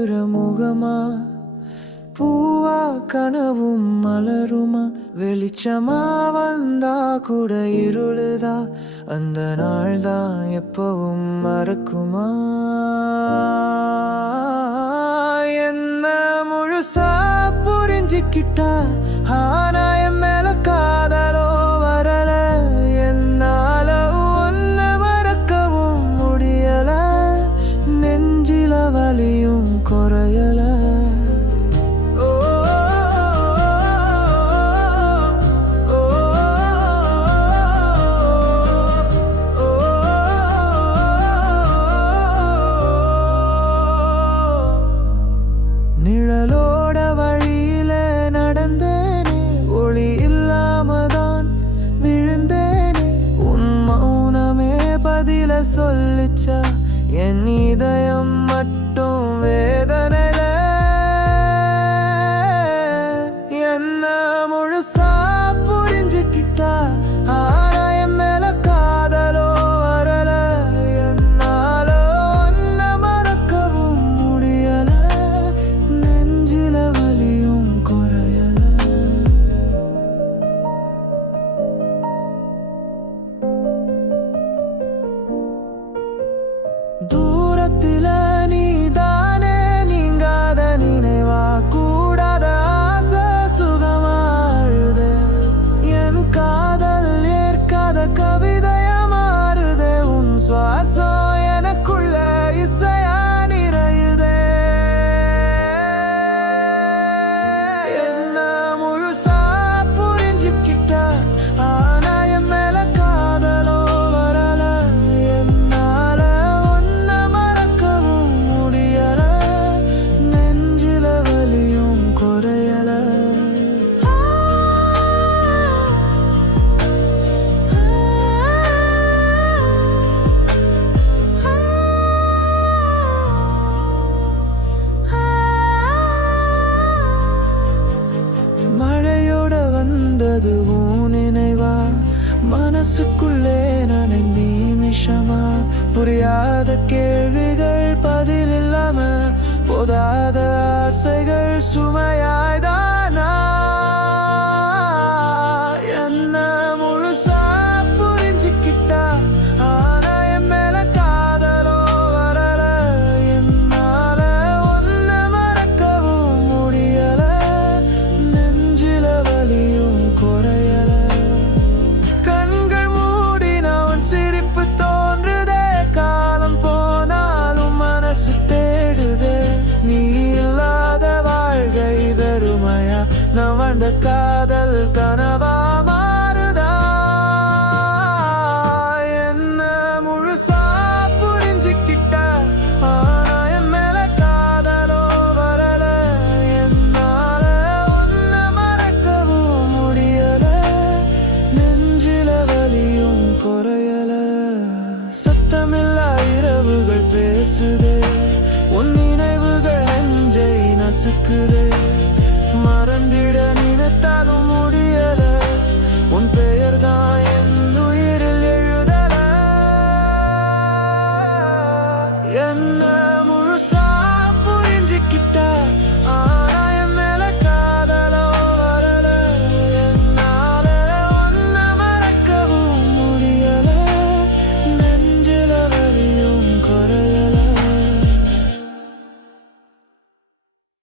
நினைவில முகமா பூவா கனவும் மலருமா? வெளிச்சமா வந்தா கூட இருளுதா? அந்த நாள் தான் எப்பவும் மறக்குமா? என்ன முழுசா புரிஞ்சுக்கிட்டா? ஆனா சொல்லிச்சா? என் இதயம் மட்டும் வேதனை மனசுக்குள்ளே நான் நிமிஷமா? புரியாத கேள்விகள் பதில் இல்லாம போதாத ஆசைகள் சுமையாய் காதல் கனவா மாறுதா? என்ன முழுசா புரிஞ்சுக்கிட்டா? ஆனா என் மேல காதலோ வரல. என்னால ஒன்ன மறக்கவும் முடியல. நெஞ்சில வலியும் குறையல. சத்தமில்லா இரவுகள் பேசுதே. உன் நினைவுகள் நெஞ்சை நசுக்குதே.